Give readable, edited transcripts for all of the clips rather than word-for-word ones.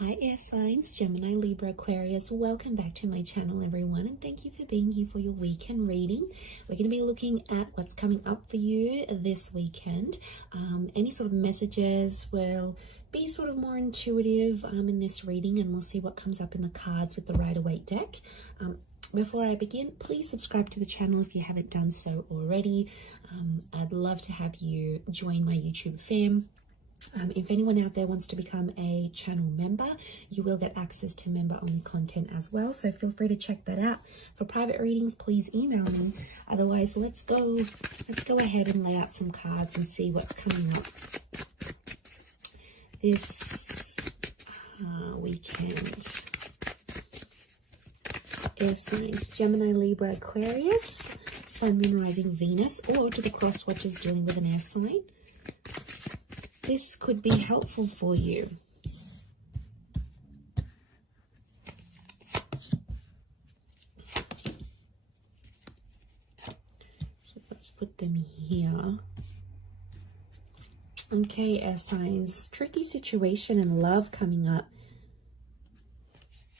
Hi air signs, Gemini, Libra, Aquarius. Welcome back to my channel, everyone, and thank you for being here for your weekend reading. We're going to be looking at what's coming up for you this weekend. Any sort of messages will be sort of more intuitive in this reading, and we'll see what comes up in the cards with the Rider-Waite deck. Before I begin, please subscribe to the channel if you haven't done so already. I'd love to have you join my YouTube fam. If anyone out there wants to become a channel member, you will get access to member-only content as well. So feel free to check that out. For private readings, please email me. Otherwise, let's go ahead and lay out some cards and see what's coming up this weekend. Air signs, Gemini, Libra, Aquarius, Sun, Moon, Rising, Venus, or to the cross watchers dealing with an air sign. This could be helpful for you. So let's put them here. Okay, air signs. Tricky situation in love coming up.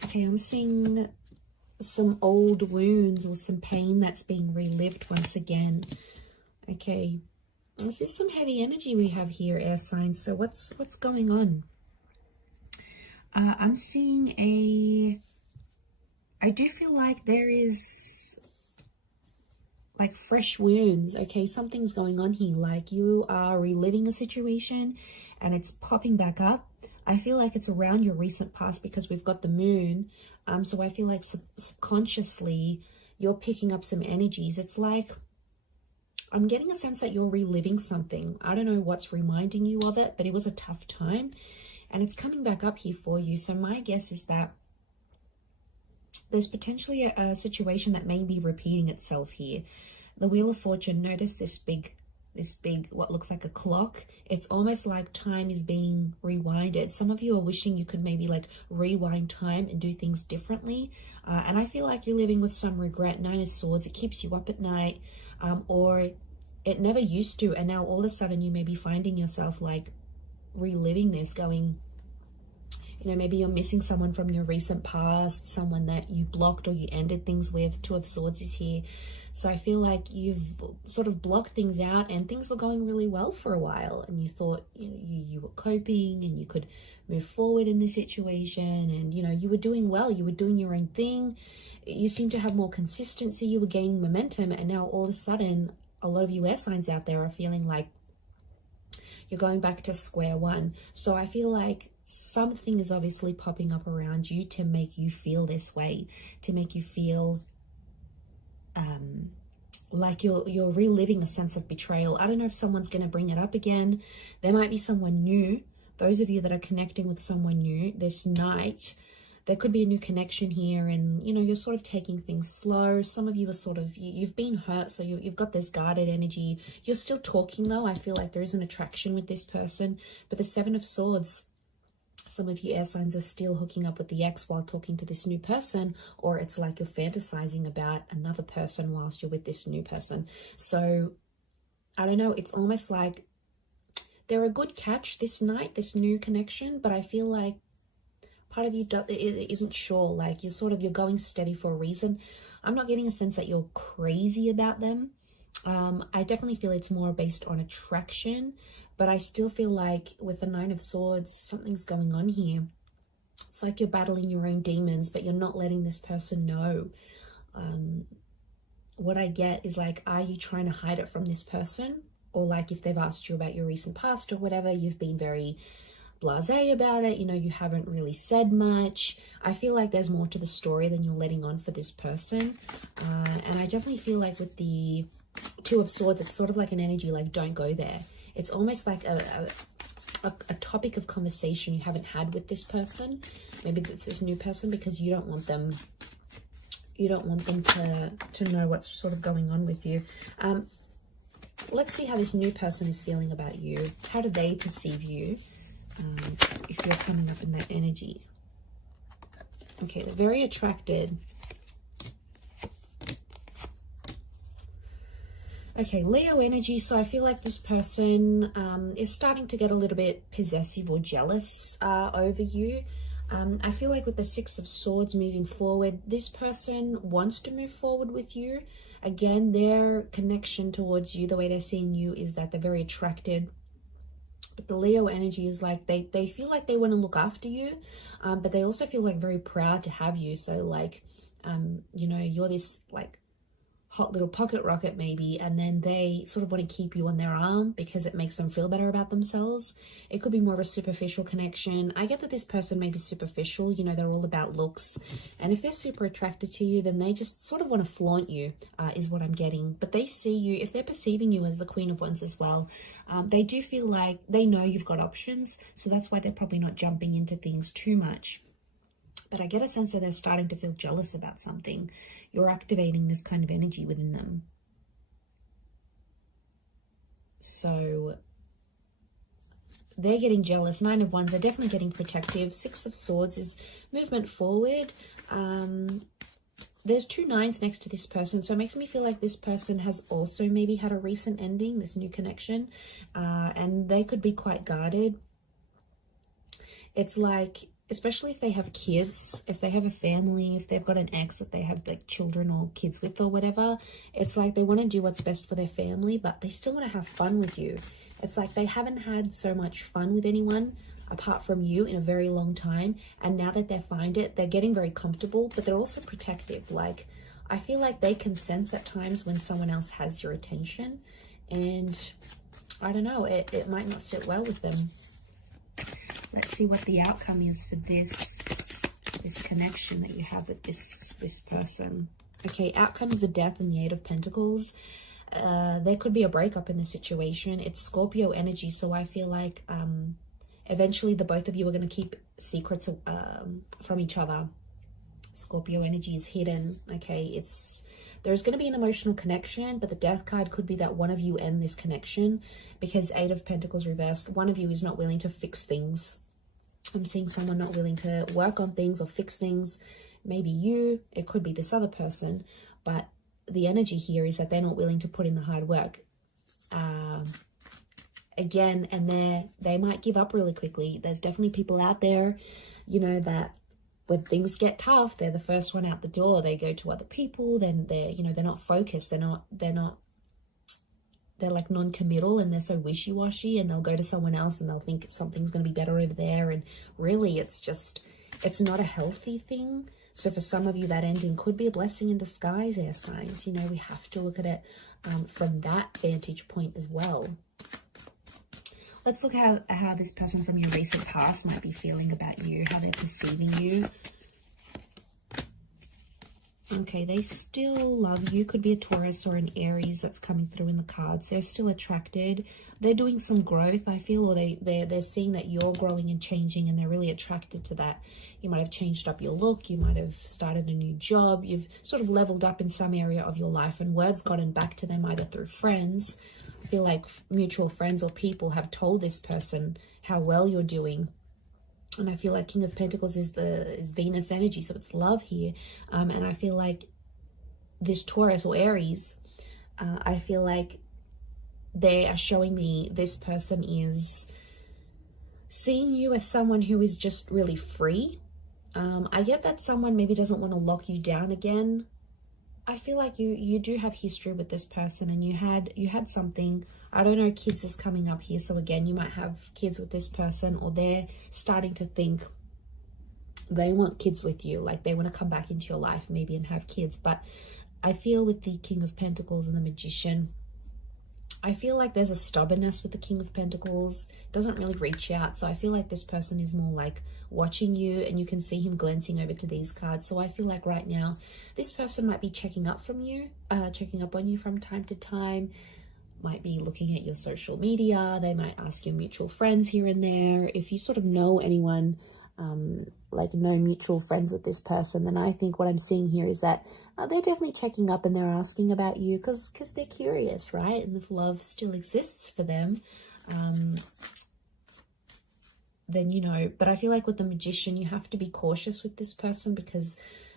Okay, I'm seeing some old wounds or some pain that's being relived once again. Okay. This is some heavy energy we have here, air signs. So what's going on? I'm seeing I do feel like there is like fresh wounds. Okay, something's going on here. Like you are reliving a situation and it's popping back up. I feel like it's around your recent past because we've got the moon. So I feel like subconsciously you're picking up some energies. It's like I'm getting a sense that you're reliving something. I don't know what's reminding you of it, but it was a tough time and it's coming back up here for you. So my guess is that there's potentially a situation that may be repeating itself here. The Wheel of Fortune, notice this big, what looks like a clock. It's almost like time is being rewinded. Some of you are wishing you could maybe like rewind time and do things differently. And I feel like you're living with some regret. Nine of Swords, it keeps you up at night. Or it never used to, and now all of a sudden you may be finding yourself like reliving this, going, you know, maybe you're missing someone from your recent past, someone that you blocked or you ended things with. Two of Swords is here. So I feel like you've sort of blocked things out and things were going really well for a while and you thought, you know, you were coping and you could move forward in this situation and, you know, you were doing well, you were doing your own thing. You seem to have more consistency, you were gaining momentum, and now all of a sudden a lot of you air signs out there are feeling like you're going back to square one. So I feel like something is obviously popping up around you to make you feel this way, to make you feel like you're reliving a sense of betrayal. I don't know if someone's going to bring it up again. There might be someone new. Those of you that are connecting with someone new this night, there could be a new connection here and, you know, you're sort of taking things slow. Some of you are sort of, you've been hurt, so you've got this guarded energy. You're still talking though. I feel like there is an attraction with this person. But the Seven of Swords, some of you air signs are still hooking up with the ex while talking to this new person, or it's like you're fantasizing about another person whilst you're with this new person. So, I don't know, it's almost like they're a good catch this night, this new connection, but I feel like part of you isn't sure, like you're going steady for a reason. I'm not getting a sense that you're crazy about them. I definitely feel it's more based on attraction, but I still feel like with the Nine of Swords, something's going on here. It's like you're battling your own demons, but you're not letting this person know. What I get is like, are you trying to hide it from this person? Or like if they've asked you about your recent past or whatever, you've been very blasé about it, you know, you haven't really said much. I feel like there's more to the story than you're letting on for this person. And I definitely feel like with the Two of Swords, it's sort of like an energy like, don't go there. It's almost like a topic of conversation you haven't had with this person. Maybe it's this new person because you don't want them to know what's sort of going on with you. Let's see how this new person is feeling about you. How do they perceive you? If you're coming up in that energy. Okay, they're very attracted. Okay, Leo energy. So I feel like this person is starting to get a little bit possessive or jealous over you. I feel like with the Six of Swords moving forward, this person wants to move forward with you. Again, their connection towards you, the way they're seeing you, is that they're very attracted. But the Leo energy is like they feel like they want to look after you, but they also feel like very proud to have you. So like, you know, you're this like hot little pocket rocket maybe, and then they sort of want to keep you on their arm because it makes them feel better about themselves. It could be more of a superficial connection. I get that this person may be superficial, you know, they're all about looks, and if they're super attracted to you, then they just sort of want to flaunt you, is what I'm getting. But they see you, if they're perceiving you as the Queen of Wands as well, they do feel like they know you've got options, so that's why they're probably not jumping into things too much. But I get a sense that they're starting to feel jealous about something. You're activating this kind of energy within them. So they're getting jealous. Nine of Wands, they're definitely getting protective. Six of Swords is movement forward. There's two nines next to this person, so it makes me feel like this person has also maybe had a recent ending, this new connection, and they could be quite guarded. It's like, especially if they have kids, if they have a family, if they've got an ex that they have like children or kids with or whatever, it's like they want to do what's best for their family, but they still want to have fun with you. It's like they haven't had so much fun with anyone apart from you in a very long time, and now that they find it, they're getting very comfortable, but they're also protective. Like, I feel like they can sense at times when someone else has your attention, and I don't know, it might not sit well with them. Let's see what the outcome is for this connection that you have with this person. Okay, outcome is the Death and the Eight of Pentacles. There could be a breakup in the situation. It's Scorpio energy, so I feel like eventually the both of you are going to keep secrets from each other. Scorpio energy is hidden. Okay, there's going to be an emotional connection, but the Death card could be that one of you end this connection, because Eight of Pentacles reversed, one of you is not willing to fix things. I'm seeing someone not willing to work on things or fix things. Maybe you, it could be this other person, but the energy here is that they're not willing to put in the hard work. Again, and they might give up really quickly. There's definitely people out there, you know, that when things get tough, they're the first one out the door. They go to other people, then they're not focused. They're like non-committal, and they're so wishy-washy, and they'll go to someone else and they'll think something's going to be better over there. And really it's not a healthy thing. So for some of you, that ending could be a blessing in disguise, air signs. You know, we have to look at it from that vantage point as well. Let's look at how this person from your recent past might be feeling about you, how they're perceiving you. Okay, they still love you. Could be a Taurus or an Aries that's coming through in the cards. They're still attracted. They're doing some growth, I feel, or they're seeing that you're growing and changing, and they're really attracted to that. You might have changed up your look. You might have started a new job. You've sort of leveled up in some area of your life, and word's gotten back to them either through friends. I feel like mutual friends or people have told this person how well you're doing. And I feel like King of Pentacles is Venus energy, so it's love here. And I feel like this Taurus or Aries, I feel like they are showing me this person is seeing you as someone who is just really free. I get that someone maybe doesn't want to lock you down again. I feel like you do have history with this person, and you had something. I don't know, kids is coming up here, so again, you might have kids with this person, or they're starting to think they want kids with you, like they want to come back into your life maybe and have kids. But I feel with the King of Pentacles and the Magician, I feel like there's a stubbornness with the King of Pentacles. Doesn't really reach out, so I feel like this person is more like watching you, and you can see him glancing over to these cards. So I feel like right now this person might be checking up on you from time to time, might be looking at your social media. They might ask your mutual friends here and there. If you sort of know anyone, like no mutual friends with this person, then I think what I'm seeing here is that they're definitely checking up, and they're asking about you because they're curious, right? And if love still exists for them, then, you know, but I feel like with the Magician, you have to be cautious with this person because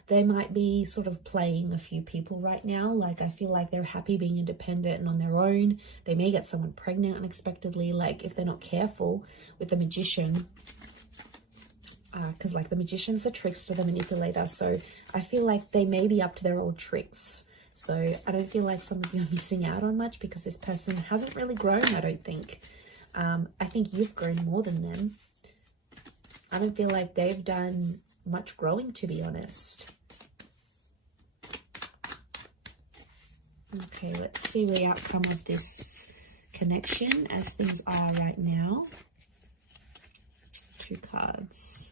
they might be sort of playing a few people right now. Like, I feel like they're happy being independent and on their own. They may get someone pregnant unexpectedly, like if they're not careful with the Magician. because like the magician's the trickster, the manipulator. So I feel like they may be up to their old tricks. So I don't feel like some of you are missing out on much because this person hasn't really grown, I don't think. I think you've grown more than them. I don't feel like they've done much growing, to be honest. Okay, let's see the outcome of this connection as things are right now. 2 cards.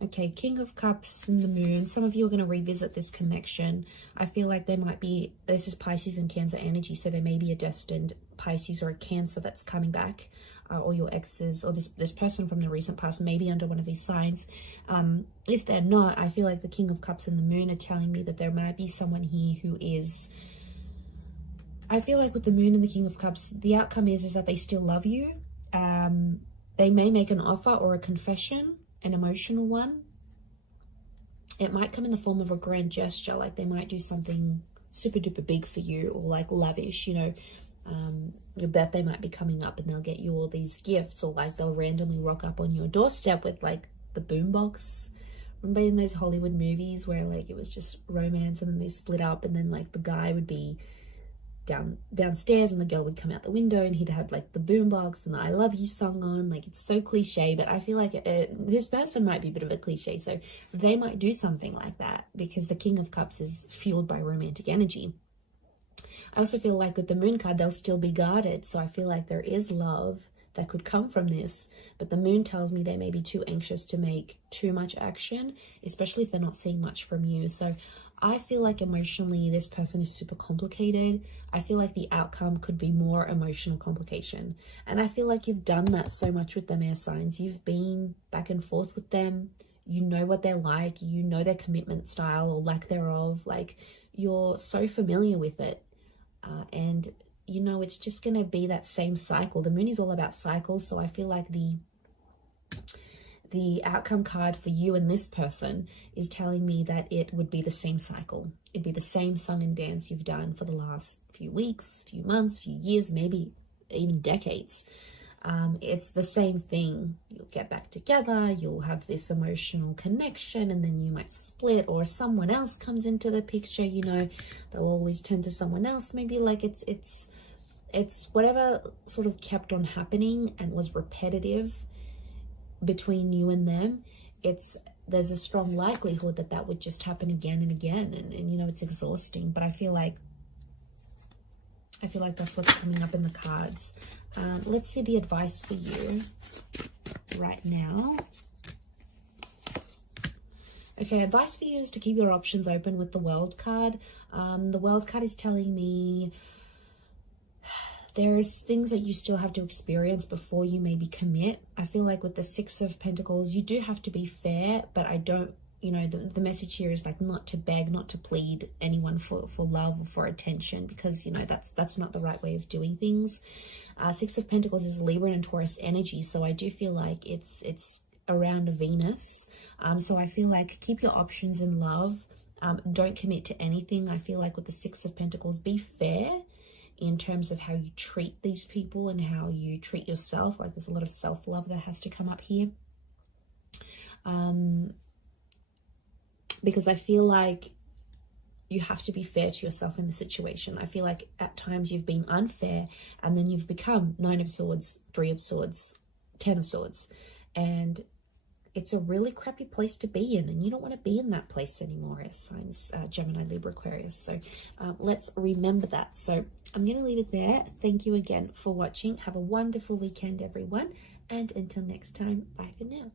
Okay, King of Cups and the Moon. Some of you are going to revisit this connection. I feel like there might be, this is Pisces and Cancer energy, so there may be a destined Pisces or a Cancer that's coming back, or your exes, or this person from the recent past may be under one of these signs. If they're not, I feel like the King of Cups and the Moon are telling me that there might be someone here who is, I feel like with the Moon and the King of Cups, the outcome is that they still love you. They may make an offer or a confession, an emotional one. It might come in the form of a grand gesture, like they might do something super duper big for you, or like lavish, you know. Your birthday might be coming up and they'll get you all these gifts, or like they'll randomly rock up on your doorstep with like the boombox. Remember in those Hollywood movies where like it was just romance and then they split up, and then like the guy would be downstairs and the girl would come out the window and he'd have like the boombox and the I love you song on. Like, it's so cliche, but I feel like this person might be a bit of a cliche, so they might do something like that because the King of Cups is fueled by romantic energy. I also feel like with the Moon card, they'll still be guarded, so I feel like there is love that could come from this, but the Moon tells me they may be too anxious to make too much action, especially if they're not seeing much from you. So I feel like emotionally this person is super complicated. I feel like the outcome could be more emotional complication, and I feel like you've done that so much with them, air signs. You've been back and forth with them. You know what they're like, you know their commitment style or lack thereof. Like, you're so familiar with it, and you know it's just going to be that same cycle. The Moon is all about cycles, so I feel like the outcome card for you and this person is telling me that it would be the same cycle. It'd be the same song and dance you've done for the last few weeks, few months, few years, maybe even decades. It's the same thing. You'll get back together, you'll have this emotional connection, and then you might split, or someone else comes into the picture. You know, they'll always turn to someone else. Maybe like it's whatever sort of kept on happening and was repetitive between you and them. There's a strong likelihood that that would just happen again and again, and you know, it's exhausting. But I feel like that's what's coming up in the cards. Let's see the advice for you right now. Okay, advice for you is to keep your options open with the World card. The World card is telling me there's things that you still have to experience before you maybe commit. I feel like with the Six of Pentacles, you do have to be fair, but I don't, you know, the message here is like not to beg, not to plead anyone for love or for attention, because, you know, that's not the right way of doing things. Six of Pentacles is Libra and Taurus energy, so I do feel like it's around Venus. So I feel like keep your options in love. Don't commit to anything. I feel like with the Six of Pentacles, be fair in terms of how you treat these people and how you treat yourself. Like, there's a lot of self-love that has to come up here. Because I feel like you have to be fair to yourself in the situation. I feel like at times you've been unfair, and then you've become Nine of Swords, Three of Swords, Ten of Swords, and it's a really crappy place to be in, and you don't want to be in that place anymore, as signs Gemini, Libra, Aquarius. So let's remember that. So I'm going to leave it there. Thank you again for watching. Have a wonderful weekend, everyone, and until next time, bye for now.